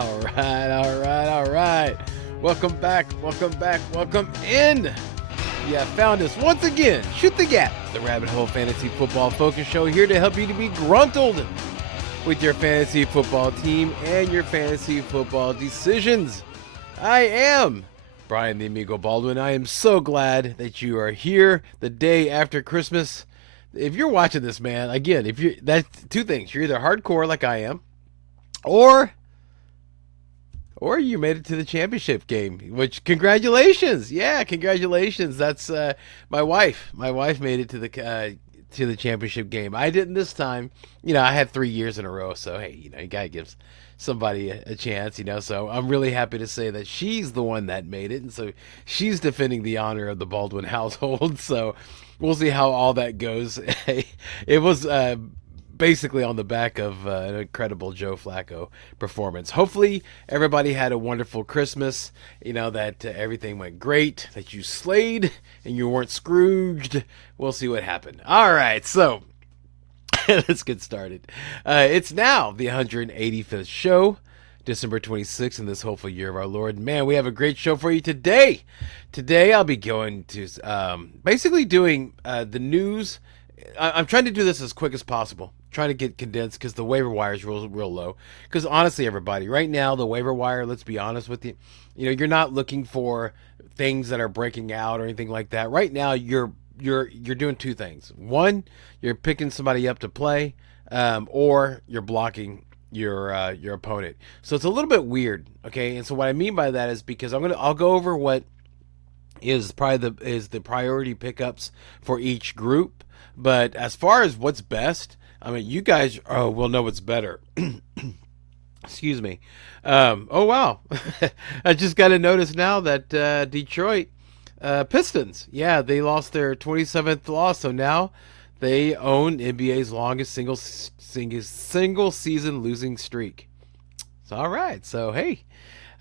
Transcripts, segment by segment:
All right. Welcome back, welcome in. Yeah, found us once again. Shoot the Gap, the Rabbit Hole Fantasy Football Focus Show, here to help you to be gruntled with your fantasy football team and your fantasy football decisions. I am Brian the Amigo Baldwin. I am so glad that you are here the day after Christmas. If you're watching this, man, again, that's two things. You're either hardcore like I am, or you made it to the championship game, which congratulations. Yeah, congratulations. That's my wife. My wife made it to the championship game. I didn't this time. You know, I had 3 years in a row, so hey, you gotta give somebody a chance, so I'm really happy to say that she's the one that made it, and so she's defending the honor of the Baldwin household. So we'll see how all that goes. It was basically on the back of an incredible Joe Flacco performance. Hopefully everybody had a wonderful Christmas, that everything went great, that you slayed and you weren't Scrooged. We'll see what happened. All right, so let's get started. It's now the 185th show, December 26th in this hopeful year of our Lord. Man, we have a great show for you today. Today I'll be going to basically doing the news. I'm trying to do this as quick as possible, trying to get condensed because the waiver wire is real low. Because honestly, everybody, right now the waiver wire, let's be honest with you, you're not looking for things that are breaking out or anything like that. Right now, you're doing two things. One, you're picking somebody up to play, or you're blocking your opponent. So it's a little bit weird, okay? And so what I mean by that is because I'll go over what is probably the priority pickups for each group. But as far as what's best, I mean, you guys will know what's better. Excuse me. Oh, wow. I just got to notice now that Detroit Pistons, yeah, they lost their 27th loss. So now they own NBA's longest single season losing streak. So, all right. So, hey.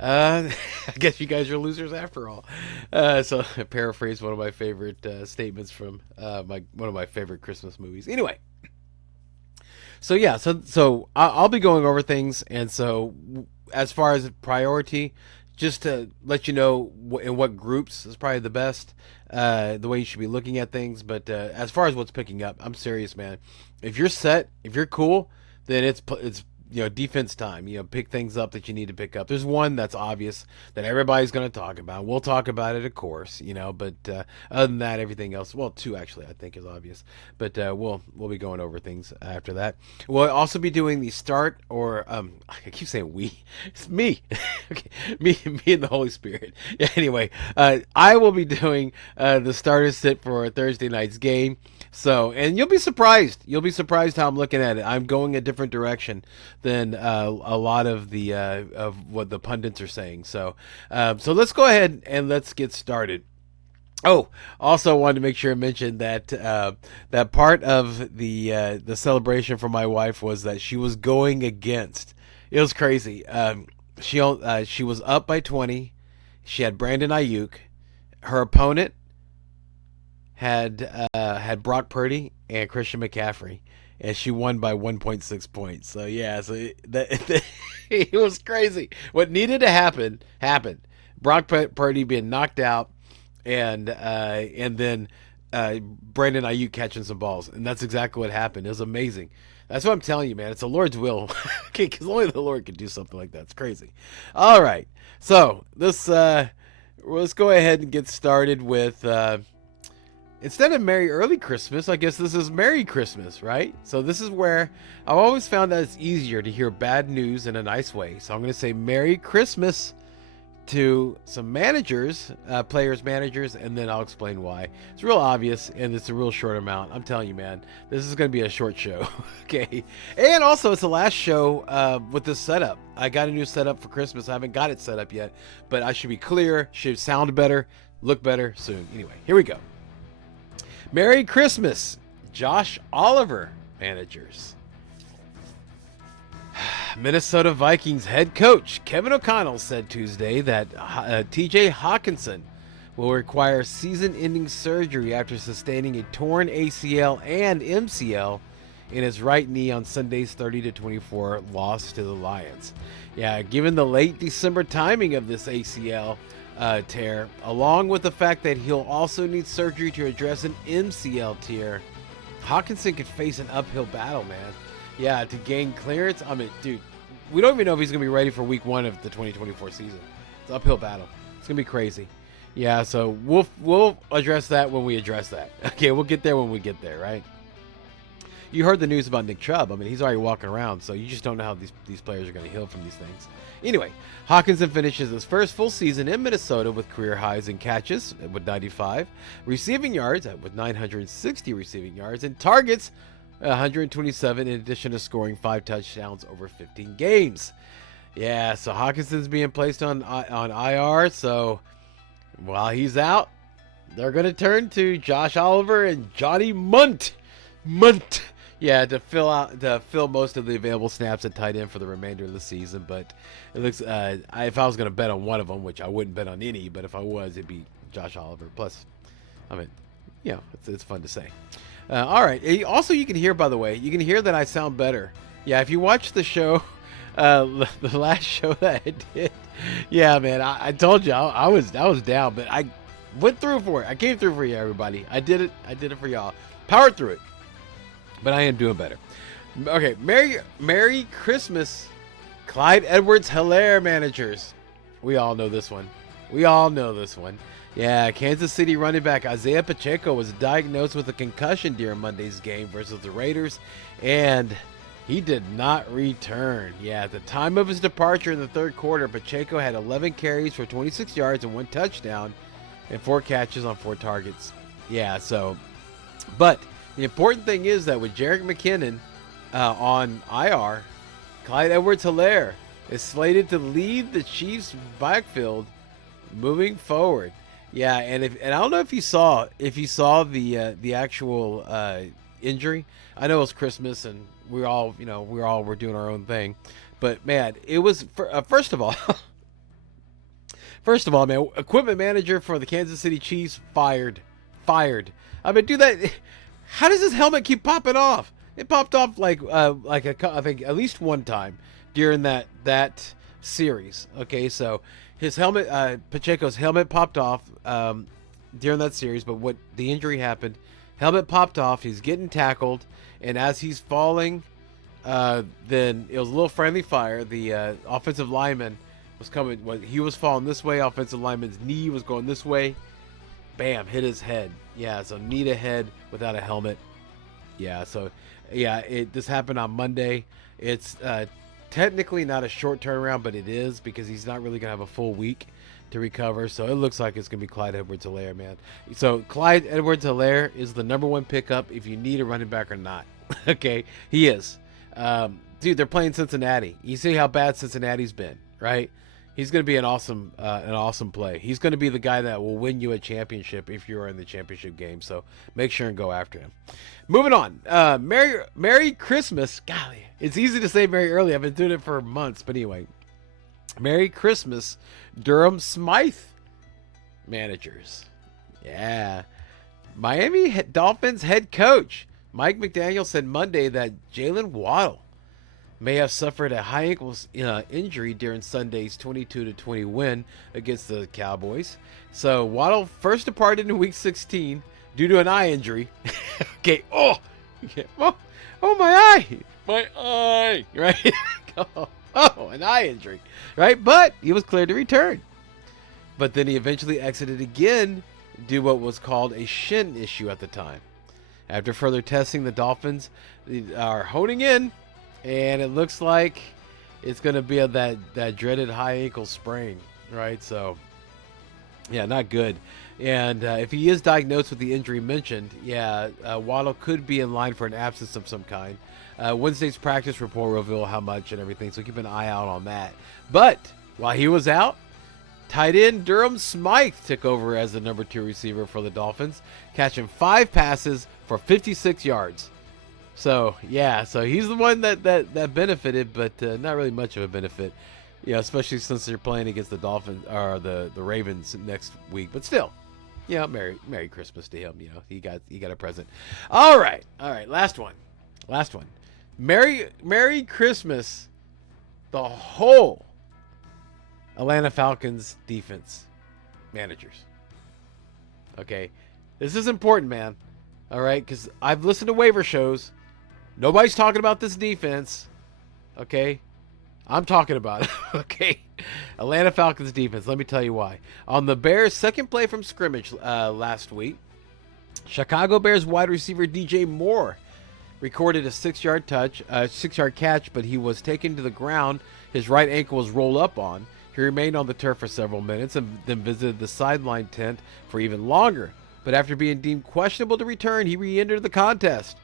I guess you guys are losers after all. So I paraphrase one of my favorite statements from one of my favorite Christmas movies. Anyway, so yeah, so I'll be going over things, and so as far as priority, just to let you know in what groups is probably the best, the way you should be looking at things. But as far as what's picking up, I'm serious, man. If you're set, if you're cool, then it's defense time. Pick things up that you need to pick up. There's one that's obvious that everybody's going to talk about. We'll talk about it, of course, but other than that, everything else, well, two actually I think is obvious, but we'll be going over things after that. We'll also be doing the start, or I keep saying we, it's me. Okay, me and the Holy Spirit. Anyway, I will be doing the starter sit for Thursday night's game. So, and you'll be surprised how I'm looking at it. I'm going a different direction than a lot of the of what the pundits are saying. So let's go ahead and let's get started. Oh, also wanted to make sure I mentioned that that part of the celebration for my wife was that she was going against. It was crazy. She was up by 20. She had Brandon Ayuk. Her opponent had Brock Purdy and Christian McCaffrey, and she won by 1.6 points. So yeah, it was crazy. What needed to happen happened. Brock Purdy being knocked out, and then Brandon Ayuk catching some balls, and that's exactly what happened. It was amazing. That's what I'm telling you, man. It's the Lord's will. Okay, because only the Lord can do something like that. It's crazy. All right, so let's go ahead and get started with. Instead of Merry Early Christmas, I guess this is Merry Christmas, right? So this is where I've always found that it's easier to hear bad news in a nice way. So I'm going to say Merry Christmas to some managers, players, managers, and then I'll explain why. It's real obvious, and it's a real short amount. I'm telling you, man, this is going to be a short show, okay? And also, it's the last show with this setup. I got a new setup for Christmas. I haven't got it set up yet, but I should be clear, should sound better, look better soon. Anyway, here we go. Merry Christmas, Josh Oliver managers. Minnesota Vikings head coach Kevin O'Connell said Tuesday that T.J. Hawkinson will require season-ending surgery after sustaining a torn ACL and MCL in his right knee on Sunday's 30-24 loss to the Lions. Yeah, given the late December timing of this ACL tear, along with the fact that he'll also need surgery to address an MCL tear, Hockenson could face an uphill battle, man. Yeah, to gain clearance. I mean, dude, we don't even know if he's going to be ready for week 1 of the 2024 season. It's an uphill battle. It's going to be crazy. Yeah, so we'll address that when we address that. Okay, we'll get there when we get there, right? You heard the news about Nick Chubb. I mean, he's already walking around, so you just don't know how these players are going to heal from these things. Anyway, Hockenson finishes his first full season in Minnesota with career highs in catches with 95, receiving yards with 960 receiving yards, and targets 127, in addition to scoring 5 touchdowns over 15 games. Yeah, so Hockenson's being placed on IR, so while he's out, they're going to turn to Josh Oliver and Johnny Munt. Yeah, to fill most of the available snaps at tight end for the remainder of the season. But it looks, if I was going to bet on one of them, which I wouldn't bet on any, but if I was, it'd be Josh Oliver. Plus, I mean, you know, it's fun to say. All right. Also, you can hear, by the way, you can hear that I sound better. Yeah, if you watch the show, the last show that I did, yeah, man, I told you I was down, but I went through for it. I came through for you, everybody. I did it for y'all. Powered through it. But I am doing better. Okay, Merry Christmas, Clyde Edwards-Helaire managers. We all know this one. Yeah, Kansas City running back Isaiah Pacheco was diagnosed with a concussion during Monday's game versus the Raiders, and he did not return. Yeah, at the time of his departure in the third quarter, Pacheco had 11 carries for 26 yards and 1 touchdown and 4 catches on 4 targets. Yeah, so, but the important thing is that with Jerick McKinnon on IR, Clyde Edwards-Helaire is slated to lead the Chiefs' backfield moving forward. Yeah, and I don't know if you saw the actual injury. I know it's Christmas and we're doing our own thing, but man, it was first of all, man, equipment manager for the Kansas City Chiefs fired. I mean, do that. How does his helmet keep popping off? It popped off I think at least one time during that series. Okay, so his helmet, Pacheco's helmet popped off during that series, but what the injury happened, helmet popped off, he's getting tackled, and as he's falling, then it was a little friendly fire. The offensive lineman was coming, he was falling this way, offensive lineman's knee was going this way, bam, hit his head. Yeah, so knee to head without a helmet. Yeah, so yeah, this happened on Monday. It's technically not a short turnaround, but it is because he's not really gonna have a full week to recover. So it looks like it's gonna be Clyde Edwards-Helaire, man. So Clyde Edwards-Helaire is the #1 pickup if you need a running back or not. Okay, he is. Dude, they're playing Cincinnati. You see how bad Cincinnati's been, right? He's going to be an awesome play. He's going to be the guy that will win you a championship if you're in the championship game. So make sure and go after him. Moving on. Merry Christmas. Golly, it's easy to say Merry early. I've been doing it for months. But anyway, Merry Christmas, Durham Smythe managers. Yeah. Miami Dolphins head coach Mike McDaniel said Monday that Jalen Waddle may have suffered a high ankle injury during Sunday's 22-20 win against the Cowboys. So Waddle first departed in Week 16 due to an eye injury. Okay, oh, my eye, right? An eye injury, right? But he was cleared to return. But then he eventually exited again due to what was called a shin issue at the time. After further testing, the Dolphins are honing in, and it looks like it's going to be that dreaded high ankle sprain, right? So, yeah, not good. And if he is diagnosed with the injury mentioned, Waddle could be in line for an absence of some kind. Wednesday's practice report will reveal how much and everything, so keep an eye out on that. But while he was out, tight end Durham Smythe took over as the #2 receiver for the Dolphins, catching 5 passes for 56 yards. So, yeah, so he's the one that benefited, but not really much of a benefit, especially since they're playing against the Dolphins or the Ravens next week. But still, Merry Christmas to him. He got a present. All right, last one. Last one. Merry Christmas, the whole Atlanta Falcons defense managers. Okay, this is important, man. All right, because I've listened to waiver shows. Nobody's talking about this defense. Okay, I'm talking about it. Okay, Atlanta Falcons defense. Let me tell you why. On the Bears' second play from scrimmage last week, Chicago Bears wide receiver DJ Moore recorded a 6-yard catch, but he was taken to the ground. His right ankle was rolled up on. He remained on the turf for several minutes and then visited the sideline tent for even longer. But after being deemed questionable to return, he re-entered the contest.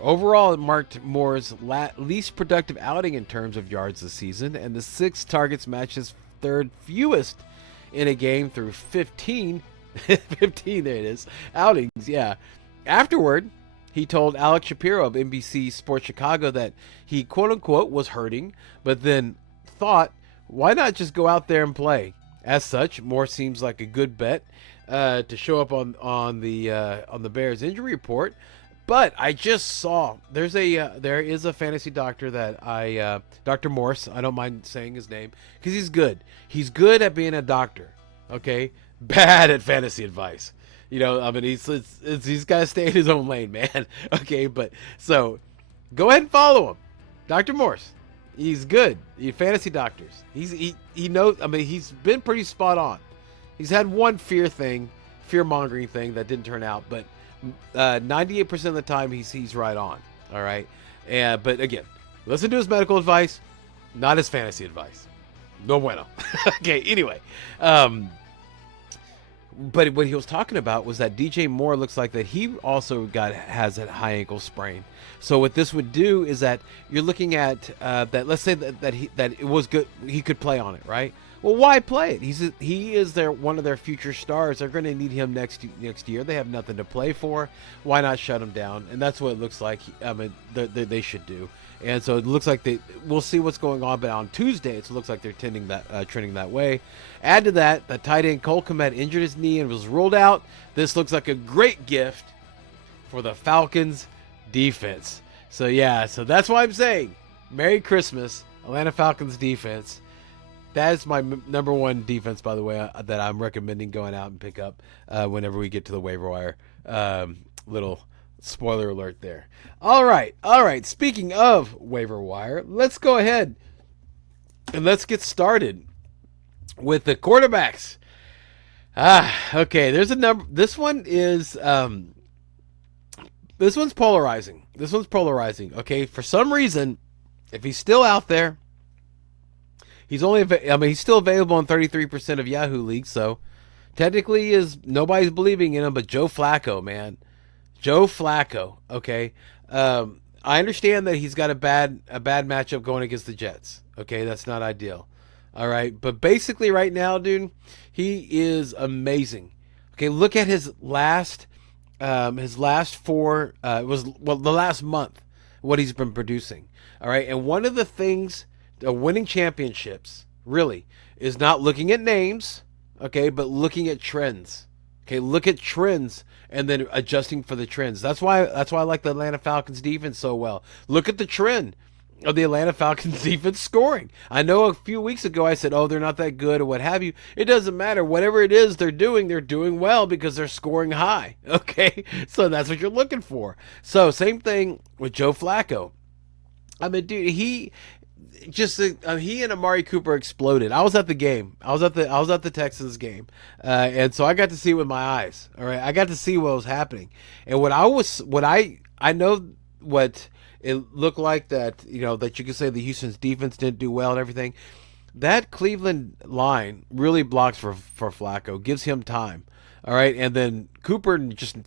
Overall, it marked Moore's least productive outing in terms of yards this season, and the 6 targets matched his third fewest in a game through 15 there it is, outings, yeah. Afterward, he told Alex Shapiro of NBC Sports Chicago that he, quote-unquote, was hurting, but then thought, why not just go out there and play? As such, Moore seems like a good bet to show up on the Bears injury report. But I just saw there is a fantasy doctor that Dr. Morse, I don't mind saying his name because he's good. He's good at being a doctor, okay? Bad at fantasy advice. You know, I mean, he's got to stay in his own lane, man. Okay, but so go ahead and follow him, Dr. Morse. He's good. Fantasy doctors. He knows. I mean, he's been pretty spot on. He's had one fear-mongering thing that didn't turn out, but 98% of the time he's right on. All right, but again, listen to his medical advice, not his fantasy advice. No bueno. Okay. Anyway, but what he was talking about was that DJ Moore looks like that he also has a high ankle sprain. So what this would do is that you're looking at that. Let's say that it was good. He could play on it, right? Well, why play it? He is one of their future stars. They're going to need him next year. They have nothing to play for. Why not shut him down? And that's what it looks like. I mean, they should do. And so it looks like we'll see what's going on. But on Tuesday, it looks like they're trending that way. Add to that, the tight end Cole Kmet injured his knee and was ruled out. This looks like a great gift for the Falcons defense. So yeah, so that's why I'm saying Merry Christmas, Atlanta Falcons defense. That is my number one defense, by the way, that I'm recommending going out and pick up whenever we get to the waiver wire. Little spoiler alert there. All right. Speaking of waiver wire, let's go ahead and let's get started with the quarterbacks. Okay. There's a number. This one's polarizing. Okay. For some reason, if he's still out there, he's still available in 33% of Yahoo leagues, so technically nobody's believing in him, but Joe Flacco, man. Joe Flacco, okay? I understand that he's got a bad matchup going against the Jets. Okay, that's not ideal. All right, but basically right now, dude, he is amazing. Okay, look at his last four, the last month, what he's been producing. All right, and one of the things winning championships really is not looking at names, okay, but looking at trends. Okay, look at trends and then adjusting for the trends. That's why I like the Atlanta Falcons defense so well. Look at the trend of the Atlanta Falcons defense scoring. I know a few weeks ago I said, oh, they're not that good or what have you. It doesn't matter. Whatever it is they're doing well because they're scoring high. Okay, so that's what you're looking for. So same thing with Joe Flacco. I mean, dude, he and Amari Cooper exploded. I was at the game. I was at the Texans game, and so I got to see it with my eyes. All right, I got to see what was happening, and I know what it looked like, that that you could say the Houston's defense didn't do well and everything. That Cleveland line really blocks for Flacco, gives him time. All right, and then Cooper just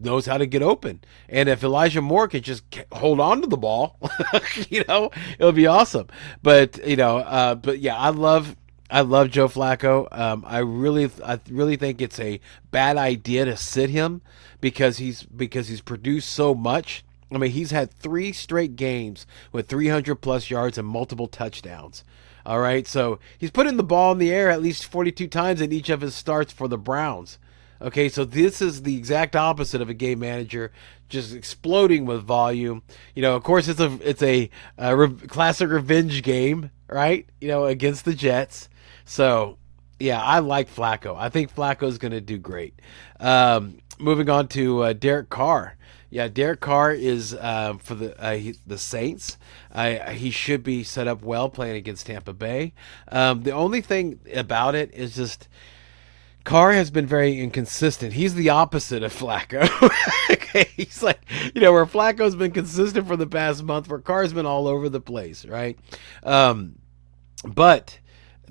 knows how to get open. And if Elijah Moore could just hold on to the ball, it'll be awesome. But yeah, I love Joe Flacco. I really think it's a bad idea to sit him because he's produced so much. I mean, he's had 3 straight games with 300 plus yards and multiple touchdowns. All right, so he's putting the ball in the air at least 42 times in each of his starts for the Browns. Okay, so this is the exact opposite of a game manager, just exploding with volume. Of course, it's a classic revenge game, right? Against the Jets. So, yeah, I like Flacco. I think Flacco is going to do great. Moving on to Derek Carr. Yeah, Derek Carr is for the Saints. He should be set up well playing against Tampa Bay. The only thing about it is just Carr has been very inconsistent. He's the opposite of Flacco. Okay, he's like, where Flacco's been consistent for the past month, where Carr's been all over the place, right? But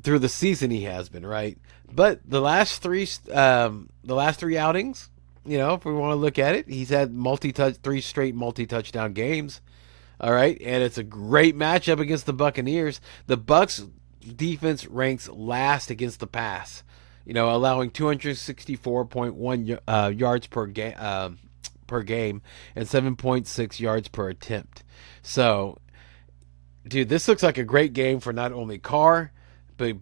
through the season he has been, right? But the last three outings, if we want to look at it, he's had three straight multi-touchdown games. All right, and it's a great matchup against the Buccaneers. The Bucs defense ranks last against the pass, allowing 264.1 yards per game and 7.6 yards per attempt. So, dude, this looks like a great game for not only Carr,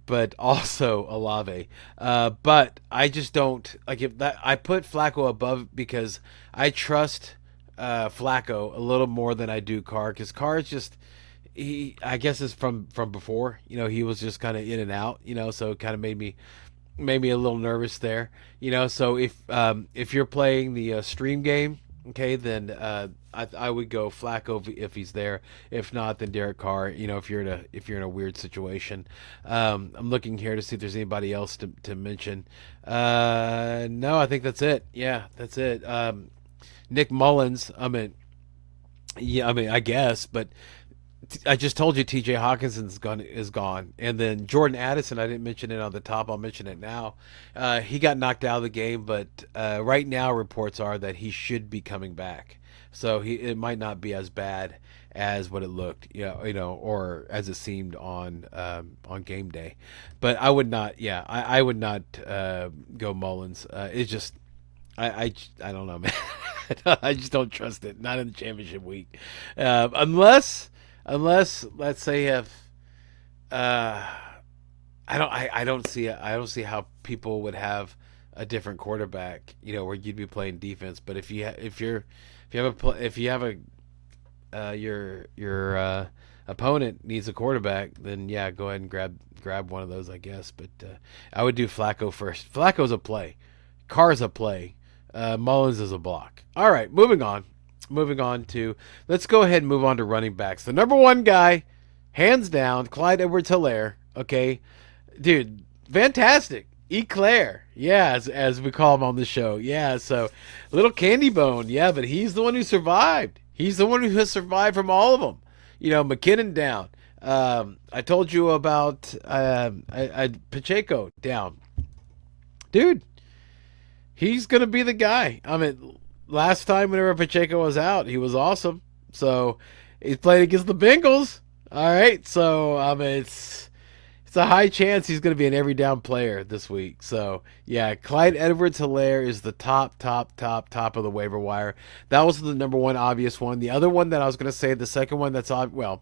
but also Olave. But I just don't like if that. I put Flacco above because I trust Flacco a little more than I do Carr, because Carr is just, I guess is from before. He was just kind of in and out. So it kind of made me a little nervous there. So if you're playing the stream game, okay, then I would go Flacco if he's there. If not, then Derek Carr. If you're in a weird situation. I'm looking here to see if there's anybody else to mention. No, I think that's it. Yeah, that's it. Nick Mullins. I guess, but I just told you T.J. Hawkinson's is gone, and then Jordan Addison. I didn't mention it on the top. I'll mention it now. He got knocked out of the game, but right now reports are that he should be coming back. So it might not be as bad as what it looked, or as it seemed on game day. But I would not. Yeah, I would not go Mullins. It's just I don't know, man. I just don't trust it. Not in the championship week, unless let's say if I don't see how people would have a different quarterback, where you'd be playing defense. But if you have your opponent needs a quarterback, then yeah, go ahead and grab one of those, I guess. But I would do Flacco first. Flacco's a play, Carr's a play, Mullins is a block. All right, moving on to, let's go ahead and move on to running backs. The number one guy, hands down, Clyde Edwards-Helaire. Okay, dude, fantastic. Eclair, yeah, as we call him on the show. Yeah, so little candy bone, yeah, but he's the one who survived. He's the one who has survived from all of them. McKinnon down. I told you about Pacheco down. Dude, he's going to be the guy. Last time whenever Pacheco was out, he was awesome. So he's playing against the Bengals. All right, so it's a high chance he's going to be an every down player this week. So yeah, Clyde Edwards-Helaire is the top of the waiver wire. That was the number one obvious one. The other one that I was going to say, the second one that's well,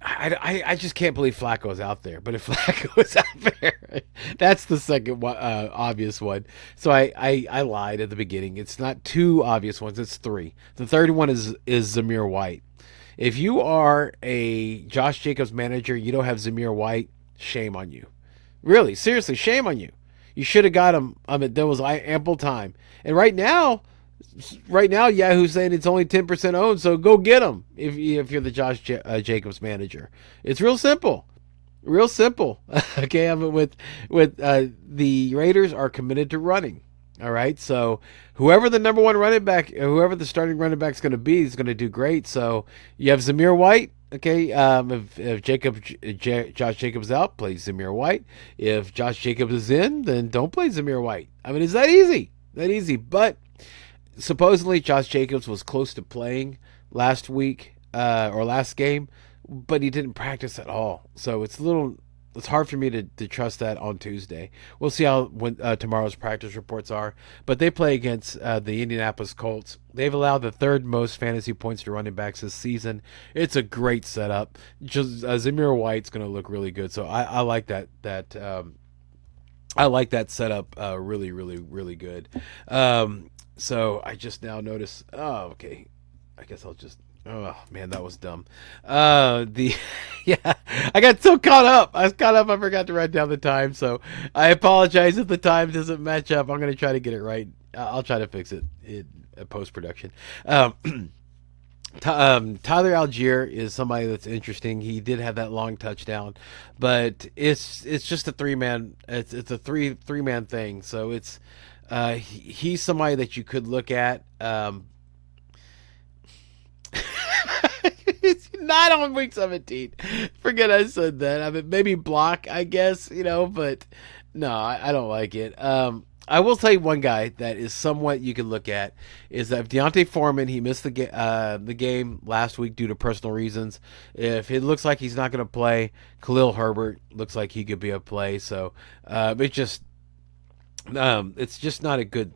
I just can't believe Flacco's out there. But if Flacco was out there, that's the second obvious one. So I lied at the beginning. It's not two obvious ones. It's three. The third one is Zamir White. If you are a Josh Jacobs manager, you don't have Zamir White, shame on you. Really, seriously, shame on you. You should have got him. There was ample time. And right now, Yahoo's saying it's only 10% owned, so go get him if you're the Josh Jacobs manager. It's real simple. Real simple. Okay, with the Raiders are committed to running. All right, so whoever the number one running back, whoever the starting running back is going to be, is going to do great. So you have Zamir White. Okay, if Josh Jacobs out, play Zamir White. If Josh Jacobs is in, then don't play Zamir White. It's that easy. But supposedly Josh Jacobs was close to playing last week or last game, but he didn't practice at all. So it's hard for me to trust that on Tuesday. We'll see how tomorrow's practice reports are. But they play against the Indianapolis Colts. They've allowed the third most fantasy points to running backs this season. It's a great setup. Just Zamir White's going to look really good. So I like that I like that setup really, really, really good. So I just now notice. Oh, okay. I guess I'll just. Oh man, that was dumb. The yeah, I got so caught up. I was caught up. I forgot to write down the time. So I apologize if the time doesn't match up. I'm gonna try to get it right. I'll try to fix it in post production. Um, Tyler Algier is somebody that's interesting. He did have that long touchdown, but it's just a three-man. It's a three-man thing. So he's somebody that you could look at. It's not on week 17. Forget I said that. I mean, maybe block, I guess, but no, I don't like it. I will tell you one guy that is somewhat you can look at is that Deontay Foreman. He missed the game last week due to personal reasons. If it looks like he's not going to play, Khalil Herbert looks like he could be a play. So it's just not a good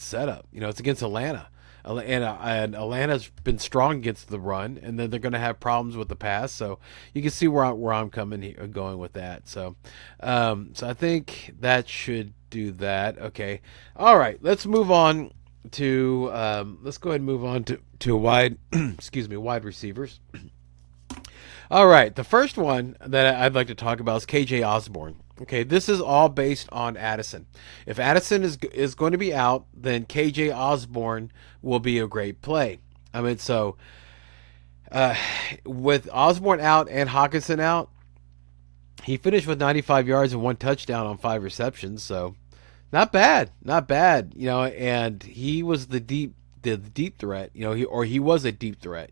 setup. It's against Atlanta. And Atlanta's been strong against the run, and then they're going to have problems with the pass. So you can see where I'm going with that. So I think that should do that. Okay, all right. Let's move on to let's go ahead and move on to wide wide receivers. All right, the first one that I'd like to talk about is KJ Osborne. Okay, this is all based on Addison. If Addison is going to be out, then KJ Osborne will be a great play. I mean, so with Osborne out and Hawkinson out, he finished with 95 yards and 1 touchdown on 5 receptions. So not bad. And he was the deep threat. He was a deep threat.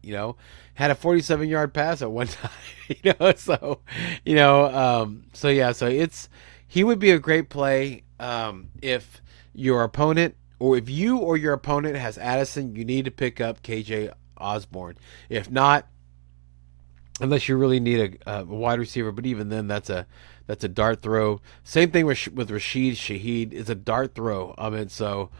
Had a 47-yard pass at one time. So he would be a great play if your opponent. Or if you or your opponent has Addison, you need to pick up KJ Osborne. If not, unless you really need a wide receiver, but even then, that's a dart throw. Same thing with Rashid Shaheed. It's a dart throw. I mean, so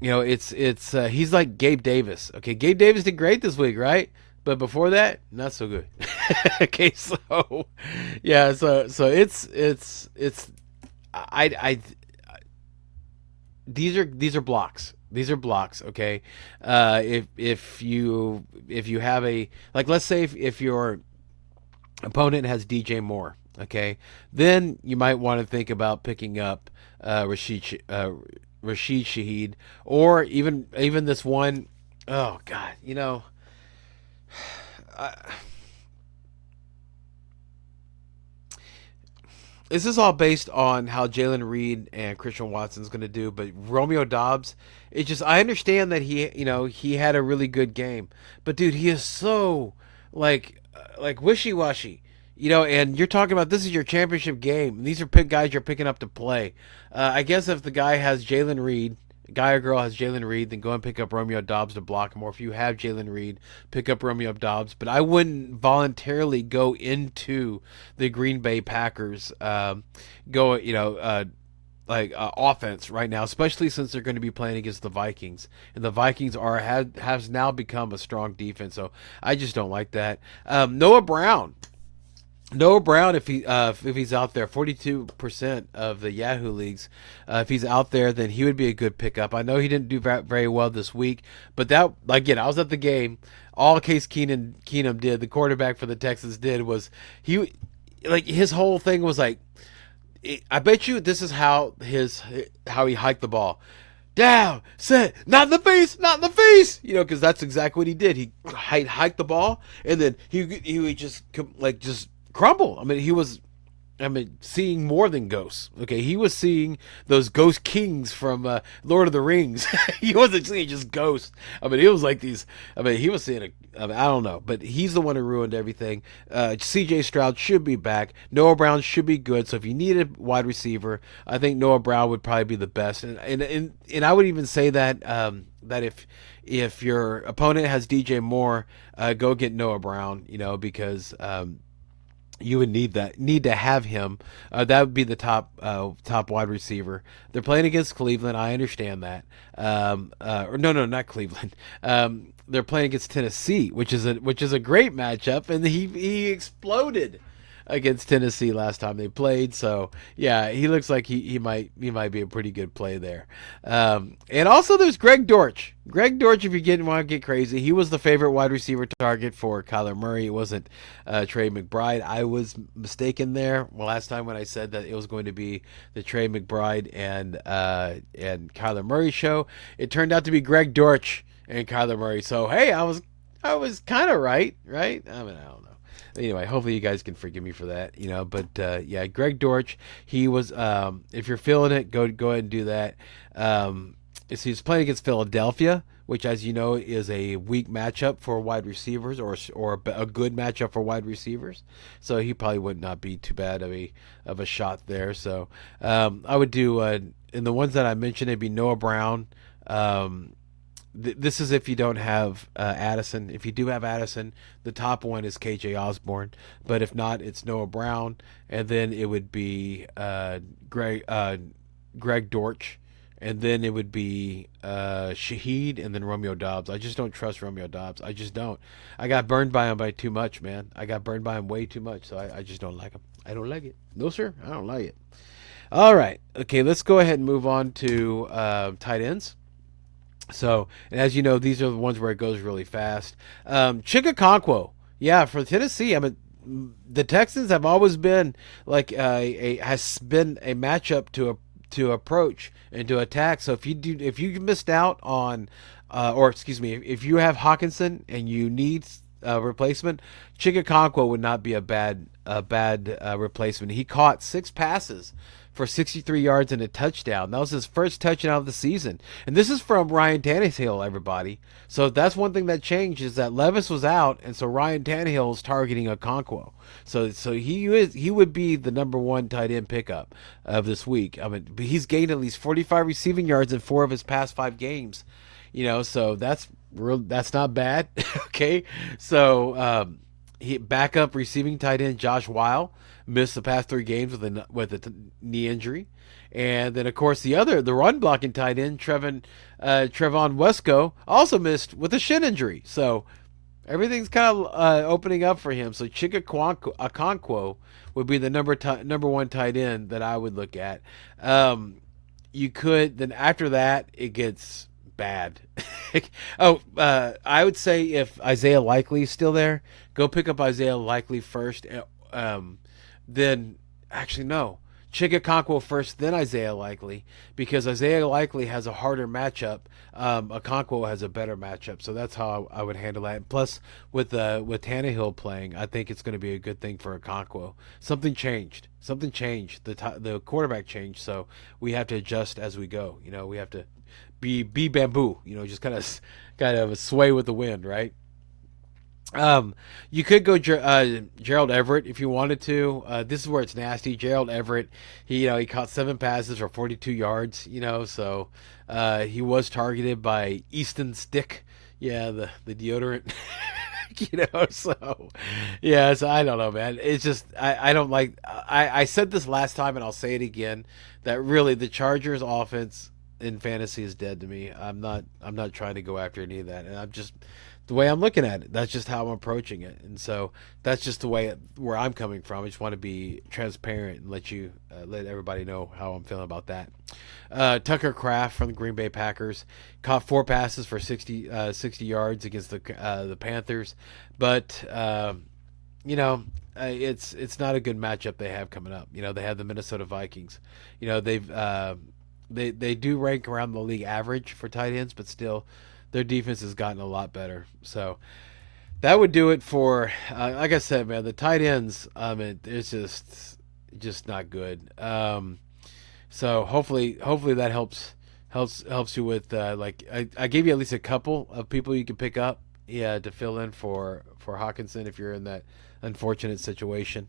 it's he's like Gabe Davis. Okay, Gabe Davis did great this week, right? But before that, not so good. Okay, so yeah, so it's these are blocks. These are blocks, okay? If you have let's say if your opponent has DJ Moore, okay, then you might want to think about picking up Rashid Shaheed, or even this one. Oh God, this is all based on how Jalen Reed and Christian Watson's going to do, but Romeo Doubs, I understand that he had a really good game, but dude, he is so like wishy-washy, and you're talking about this is your championship game. These are guys you're picking up to play. I guess if the guy has Jalen Reed, guy or girl has Jalen Reed, then go and pick up Romeo Doubs to block him. Or if you have Jalen Reed, pick up Romeo Doubs. But I wouldn't voluntarily go into the Green Bay Packers offense right now, especially since they're going to be playing against the Vikings, and the Vikings has now become a strong defense. So I just don't like that. Noah Brown, if he's out there, 42% of the Yahoo leagues, if he's out there, then he would be a good pickup. I know he didn't do very well this week, but that, again, I was at the game. All Case Keenum did, the quarterback for the Texans did, was his whole thing was like, I bet you this is how he hiked the ball. Down, set, not in the face, because that's exactly what he did. He hiked the ball, and then he would just crumble. I mean, he was seeing more than ghosts. Okay, he was seeing those ghost kings from Lord of the Rings. He wasn't seeing just ghosts. I mean, it was like these. I mean, he was seeing I don't know, but he's the one who ruined everything. C.J. Stroud should be back. Noah Brown should be good. So if you need a wide receiver, I think Noah Brown would probably be the best. And I would even say that that if your opponent has DJ Moore, go get Noah Brown. Because you would need to have him. That would be the top wide receiver. They're playing against Cleveland. I understand that. Or no, not Cleveland. They're playing against Tennessee, which is a great matchup, and he exploded against Tennessee last time they played. So yeah, he looks like he might be a pretty good play there. And also there's Greg Dortch. Greg Dortch, if you want to get crazy, he was the favorite wide receiver target for Kyler Murray. It wasn't Trey McBride. I was mistaken there. Well, last time when I said that it was going to be the Trey McBride and Kyler Murray show, it turned out to be Greg Dortch and Kyler Murray. So hey, I was kind of right? I mean, I don't know. Anyway, hopefully you guys can forgive me for that, But yeah, Greg Dortch, he was. If you're feeling it, go ahead and do that. He's playing against Philadelphia, which, as you know, is a weak matchup for wide receivers, or a good matchup for wide receivers. So he probably would not be too bad of a shot there. So I would do in the ones that I mentioned, it'd be Noah Brown. This is if you don't have Addison. If you do have Addison, the top one is KJ Osborne. But if not, it's Noah Brown. And then it would be Greg Dortch. And then it would be Shaheed and then Romeo Doubs. I just don't trust Romeo Doubs. I just don't. I got burned by him by too much, man. I got burned by him way too much. So I just don't like him. I don't like it. No, sir. I don't like it. All right. Okay, let's go ahead and move on to tight ends. So, and as you know, these are the ones where it goes really fast. Chigakonkwo, yeah, for Tennessee. I mean, the Texans have always been like has been a matchup to approach and to attack. So if you missed out on, or excuse me, if you have Hawkinson and you need a replacement, Chigakonkwo would not be a bad replacement. He caught 6 passes for 63 yards and a touchdown. That was his first touchdown of the season. And this is from Ryan Tannehill, everybody. So that's one thing that changed, is that Levis was out, and so Ryan Tannehill is targeting Okonkwo. So he would be the number 1 tight end pickup of this week. I mean, he's gained at least 45 receiving yards in 4 of his past 5 games. So that's not bad. Okay. So he backup receiving tight end Josh Weil missed the past 3 games with a knee injury. And then, of course, the run blocking tight end, Trevon Wesco, also missed with a shin injury. So everything's kind of opening up for him. So Okonkwo would be the number 1 tight end that I would look at. Then after that, it gets bad. I would say if Isaiah Likely is still there, go pick up Isaiah Likely first. Then actually no, Chigakonkwo first, then Isaiah Likely, because Isaiah Likely has a harder matchup. Okonkwo has a better matchup, so that's how I would handle that. Plus, with Tannehill playing, I think it's going to be a good thing for Okonkwo. Something changed. The quarterback changed, so we have to adjust as we go. We have to be bamboo. Just kind of sway with the wind, right? You could go Gerald Everett if you wanted to. This is where it's nasty. Gerald Everett, he caught 7 passes for 42 yards. So he was targeted by Easton Stick, the deodorant. So yeah. So I don't know, man. It's just I don't like. I said this last time and I'll say it again, that really the Chargers offense in fantasy is dead to me. I'm not trying to go after any of that, and I'm just. The way I'm looking at it, that's just how I'm approaching it, and so that's just the way where I'm coming from. I just want to be transparent and let everybody know how I'm feeling about that. Tucker Kraft from the Green Bay Packers caught 4 passes for 60 yards against the Panthers, but it's not a good matchup they have coming up. They have the Minnesota Vikings. They do rank around the league average for tight ends, but still. Their defense has gotten a lot better. So that would do it for, like I said, man, the tight ends, it's just not good. So hopefully that helps you with, I gave you at least a couple of people you can pick up, to fill in for Hawkinson if you're in that unfortunate situation.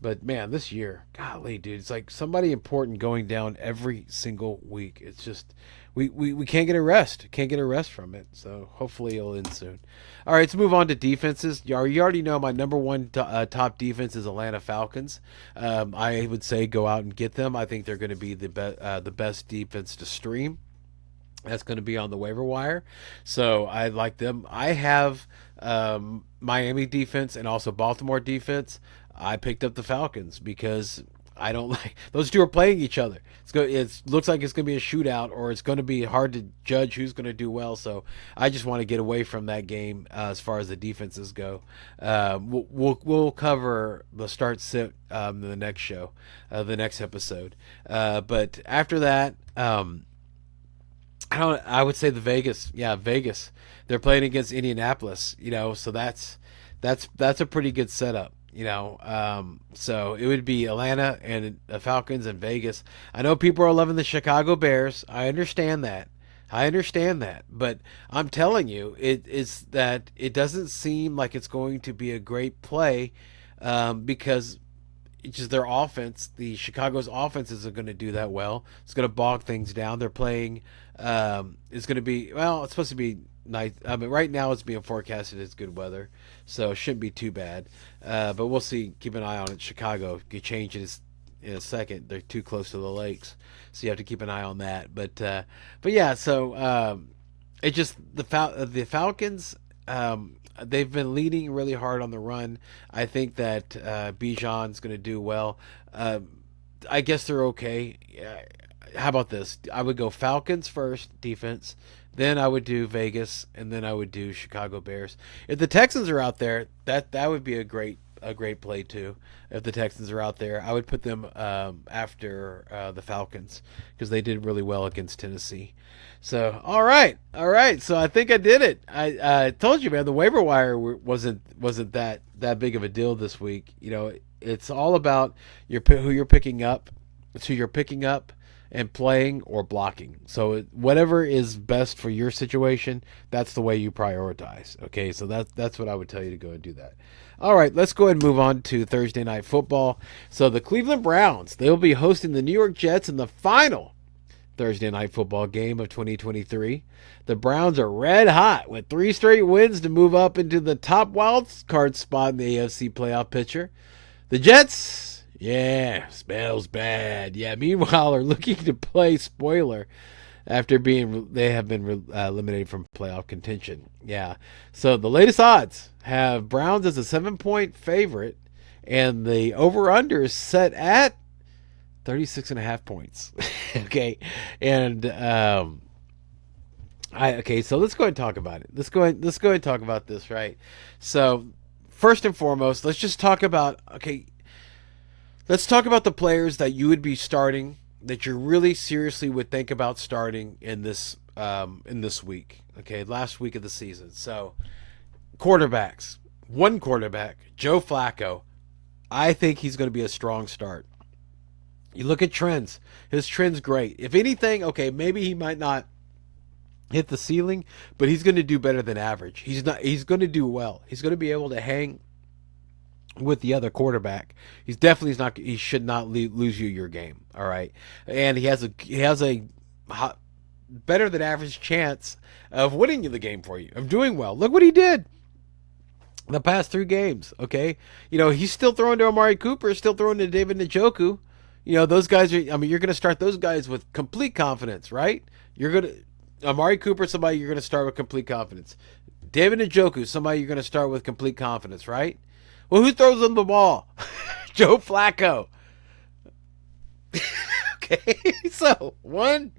But man, this year, golly, dude, it's like somebody important going down every single week. It's just, we can't get a rest. Can't get a rest from it. So hopefully it'll end soon. All right, let's move on to defenses. You already know my number 1 top defense is Atlanta Falcons. I would say go out and get them. I think they're going to be the best defense to stream. That's going to be on the waiver wire. So I like them. I have Miami defense and also Baltimore defense. I picked up the Falcons because I don't like those two are playing each other. It looks like it's going to be a shootout, or it's going to be hard to judge who's going to do well. So I just want to get away from that game as far as the defenses go. We'll cover the start sit in the next show, the next episode. But after that, I would say the Vegas. Yeah, Vegas. They're playing against Indianapolis. So that's a pretty good setup. So it would be Atlanta and the Falcons and Vegas. I know people are loving the Chicago Bears. I understand that. But I'm telling you, it's that it doesn't seem like it's going to be a great play because it's just their offense. The Chicago's offense isn't going to do that well. It's going to bog things down. They're playing. It's going to be, well, it's supposed to be nice. I mean, right now it's being forecasted as good weather, so it shouldn't be too bad. But we'll see. Keep an eye on it. Chicago could change it in a second. They're too close to the lakes, so you have to keep an eye on that. But yeah. So it just the Falcons. They've been leading really hard on the run. I think that Bijan's going to do well. I guess they're okay. How about this? I would go Falcons first, defense. Then I would do Vegas, and then I would do Chicago Bears. If the Texans are out there, that would be a great play too. If the Texans are out there, I would put them after the Falcons because they did really well against Tennessee. So all right. So I think I did it. I told you, man. The waiver wire wasn't that big of a deal this week. It's all about who you're picking up. It's who you're picking up and playing or blocking. So whatever is best for your situation, that's the way you prioritize. Okay, so that's what I would tell you to go and do that. All right, let's go ahead and move on to Thursday Night Football. So the Cleveland Browns, they will be hosting the New York Jets in the final Thursday Night Football game of 2023. The Browns are red hot with 3 straight wins to move up into the top wild card spot in the AFC playoff picture. The Jets, yeah, smells bad. Yeah, meanwhile, are looking to play spoiler after they have been eliminated from playoff contention. Yeah, so the latest odds have Browns as a 7-point favorite, and the over/under is set at 36.5 points. Okay, and so let's go ahead and talk about it. Let's go ahead and talk about this, right? So first and foremost, let's talk about the players that you would be starting, that you really seriously would think about starting in this week. Okay, last week of the season. So quarterbacks, one quarterback, Joe Flacco. I think he's going to be a strong start. You look at trends. His trend's great. If anything, okay, maybe he might not hit the ceiling, but he's going to do better than average. He's going to do well. He's going to be able to hang with the other quarterback. He should not lose you your game. All right. And he has a better than average chance of winning the game for you, of doing well. Look what he did the past 3 games. Okay. He's still throwing to Amari Cooper, still throwing to David Njoku. Those guys you're going to start those guys with complete confidence, right? Amari Cooper, somebody you're going to start with complete confidence. David Njoku, somebody you're going to start with complete confidence, right? Well, who throws them the ball? Joe Flacco. Okay, so 1,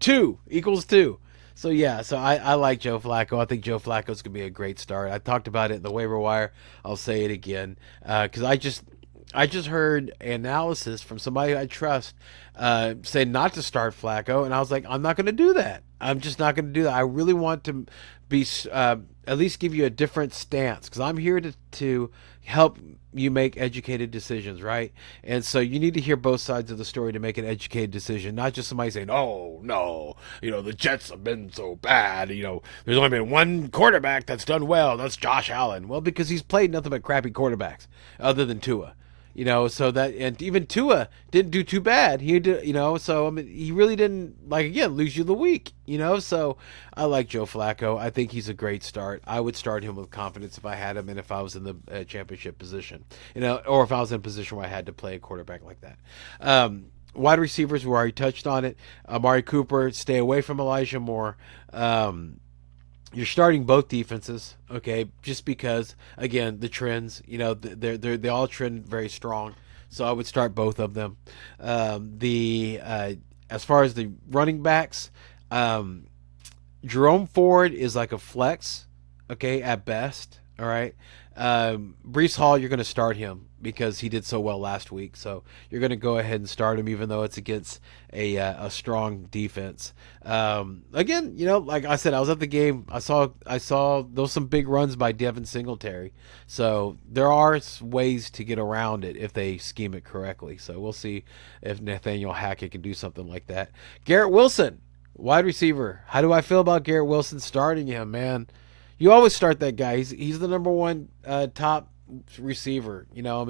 2 equals 2. So yeah, I like Joe Flacco. I think Joe Flacco's gonna be a great start. I talked about it in the waiver wire. I'll say it again because I just heard analysis from somebody I trust say not to start Flacco, and I was like, I'm not going to do that. I'm just not going to do that. I really want to be at least give you a different stance because I'm here to help you make educated decisions, right? And so you need to hear both sides of the story to make an educated decision, not just somebody saying, oh, no, the Jets have been so bad. There's only been one quarterback that's done well. That's Josh Allen. Well, because he's played nothing but crappy quarterbacks other than Tua. So that, and even Tua didn't do too bad. He did, so I mean, he really didn't lose you the week, so I like Joe Flacco. I think he's a great start. I would start him with confidence if I had him and if I was in the championship position, or if I was in a position where I had to play a quarterback like that. Wide receivers, we already touched on it. Amari Cooper, stay away from Elijah Moore. You're starting both defenses, okay? Just because, again, the trends, they all trend very strong. So I would start both of them. The As far as the running backs, um, Jerome Ford is like a flex, okay, at best. All right. Brees Hall, you're going to start him because he did so well last week. So you're going to go ahead and start him, even though it's against a strong defense. Again, like I said, I was at the game. I saw those some big runs by Devin Singletary. So there are ways to get around it if they scheme it correctly. So we'll see if Nathaniel Hackett can do something like that. Garrett Wilson, wide receiver. How do I feel about Garrett Wilson starting him, man? You always start that guy. He's the number one top receiver.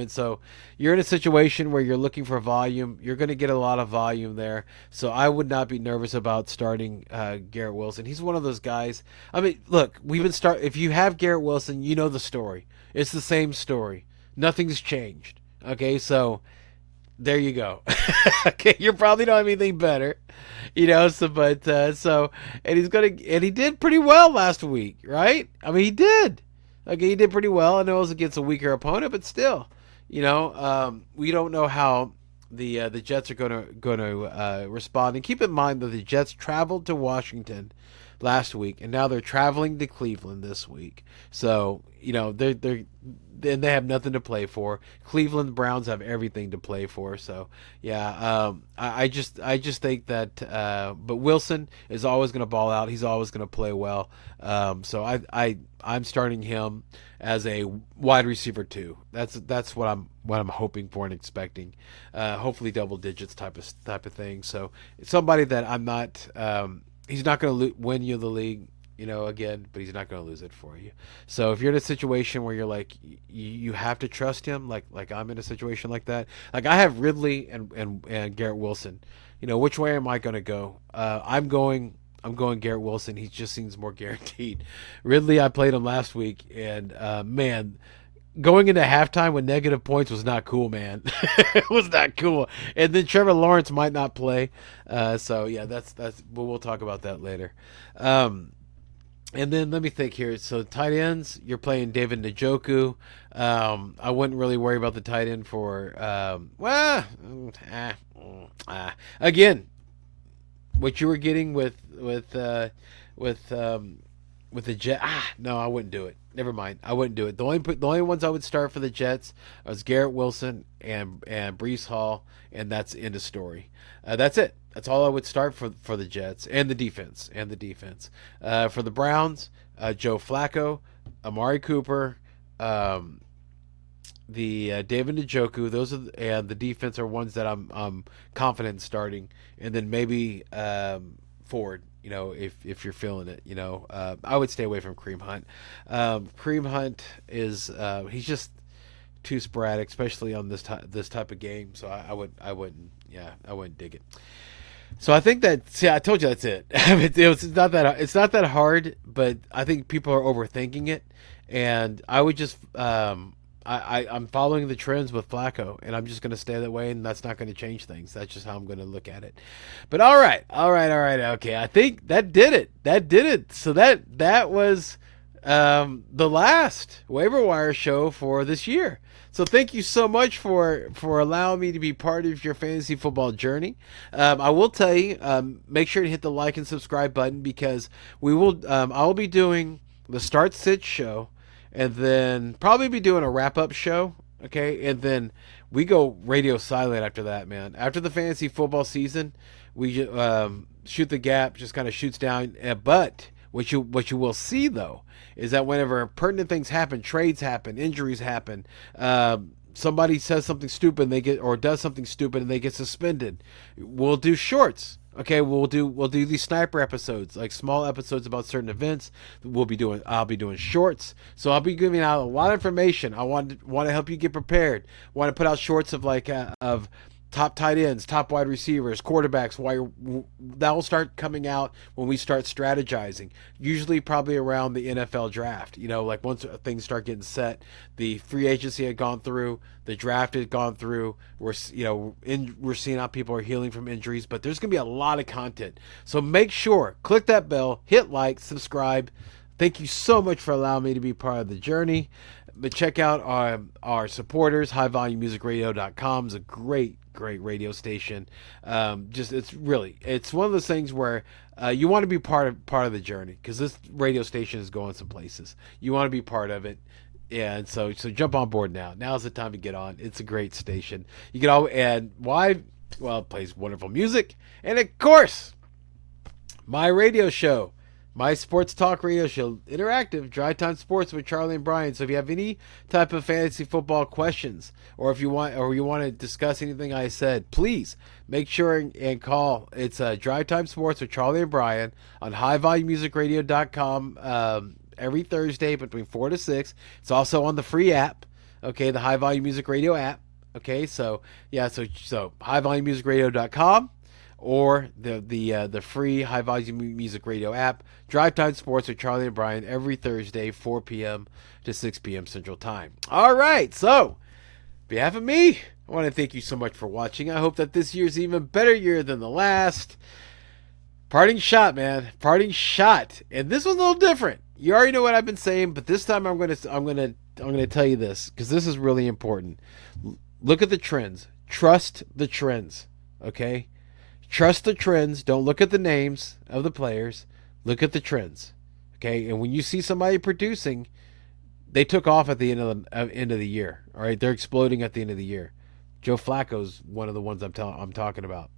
So you're in a situation where you're looking for volume. You're going to get a lot of volume there. So I would not be nervous about starting Garrett Wilson. He's one of those guys. I mean, look, if you have Garrett Wilson, you know the story. It's the same story. Nothing's changed. Okay, so there you go. Okay, you probably don't have anything better. And he did pretty well last week, right? I mean, he did. Okay, he did pretty well. I know it was against a weaker opponent, but still, we don't know how the Jets are going to respond. And keep in mind that the Jets traveled to Washington last week, and now they're traveling to Cleveland this week. So they have nothing to play for. Cleveland Browns have everything to play for. So yeah, I just think that. But Wilson is always going to ball out. He's always going to play well. So I'm starting him as a wide receiver too. That's what I'm hoping for and expecting. Hopefully double digits type of thing. So it's somebody that I'm not. He's not going to win you the league, again, but he's not going to lose it for you. So if you're in a situation where you're like, you have to trust him, like I'm in a situation like that. Like I have Ridley and Garrett Wilson. Which way am I going to go? I'm going Garrett Wilson. He just seems more guaranteed. Ridley, I played him last week, and man, going into halftime with negative points was not cool, man. It was not cool. And then Trevor Lawrence might not play. So yeah, that's we'll talk about that later. And then let me think here. So tight ends, you're playing David Njoku. I wouldn't really worry about the tight end for again, what you were getting with the Jet. No, I wouldn't do it. Never mind. I wouldn't do it. The only ones I would start for the Jets was Garrett Wilson and Brees Hall, and that's end of story. That's it. That's all I would start for the Jets and the defense. For the Browns, Joe Flacco, Amari Cooper, the David Njoku. Those are and the defense are ones that I'm confident in starting, and then maybe Ford. If you're feeling it, I would stay away from Kareem Hunt. Kareem Hunt is he's just too sporadic, especially on this type of game. So I wouldn't dig it. So I think I told you that's it. It's not that hard, but I think people are overthinking it, and I would just I'm following the trends with Flacco, and I'm just going to stay that way, and that's not going to change things. That's just how I'm going to look at it. But all right, okay. I think that did it. So that was the last Waiver Wire show for this year. So thank you so much for allowing me to be part of your fantasy football journey. I will tell you, make sure to hit the like and subscribe button because I will be doing the Start Sit show, and then probably be doing a wrap-up show, okay? And then we go radio silent after that, man. After the fantasy football season, we shoot the gap, just kind of shoots down. But what you will see, though, is that whenever pertinent things happen, trades happen, injuries happen, somebody says something stupid or does something stupid and they get suspended, we'll do shorts. Okay, we'll do these sniper episodes, like small episodes about certain events. I'll be doing shorts, so I'll be giving out a lot of information. I want to help you get prepared. Want to put out shorts of of top tight ends, top wide receivers, quarterbacks. That will start coming out when we start strategizing. Usually, probably around the NFL draft. Like once things start getting set, the free agency had gone through, the draft had gone through. We're seeing how people are healing from injuries, but there's gonna be a lot of content. So make sure click that bell, hit like, subscribe. Thank you so much for allowing me to be part of the journey. But check out our supporters. HighVolumeMusicRadio.com is a great radio station. It's one of those things where you want to be part of the journey, because this radio station is going some places. You want to be part of it. Yeah, and so jump on board now. Now's the time to get on. It's a great station. You can all add why. Well, it plays wonderful music, and of course, my radio show, my sports talk radio show, interactive Drive Time Sports with Charlie and Brian. So if you have any type of fantasy football questions, or if you want to discuss anything I said, please make sure and call. It's Drive Time Sports with Charlie and Brian on HighVolumeMusicRadio.com. Every Thursday between 4 to 6. It's also on the free app, okay, the High Volume Music Radio app, okay. So yeah, so HighVolumeMusicRadio.com or the free High Volume Music Radio app. Drive Time Sports with Charlie and Brian every Thursday, 4 p.m. to 6 p.m. Central Time. All right, so on behalf of me, I want to thank you so much for watching. I hope that this year's an even better year than the last. Parting shot, man. Parting shot. And this was a little different. You already know what I've been saying, but this time I'm gonna tell you this, because this is really important. Look at the trends. Trust the trends. Okay? Trust the trends. Don't look at the names of the players. Look at the trends. Okay? And when you see somebody producing, they took off at the end of the year. All right? They're exploding at the end of the year. Joe Flacco's one of the ones I'm talking about.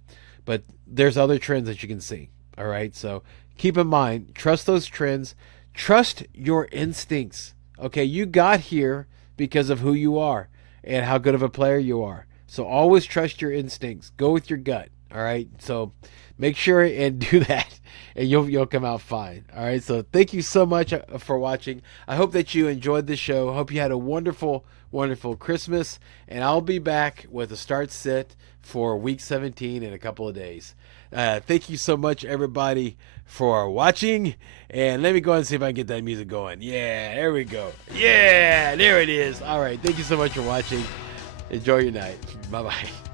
But there's other trends that you can see. All right? So keep in mind, trust those trends. Trust your instincts. Okay, you got here because of who you are and how good of a player you are. So always trust your instincts. Go with your gut. All right. So make sure and do that, and you'll come out fine. All right. So thank you so much for watching. I hope that you enjoyed the show. Hope you had a wonderful Christmas, and I'll be back with a start sit for week 17 in a couple of days. Thank you so much, everybody, for watching. And let me go ahead and see if I can get that music going. Yeah, there we go. Yeah, there it is. All right. Thank you so much for watching. Enjoy your night. Bye-bye.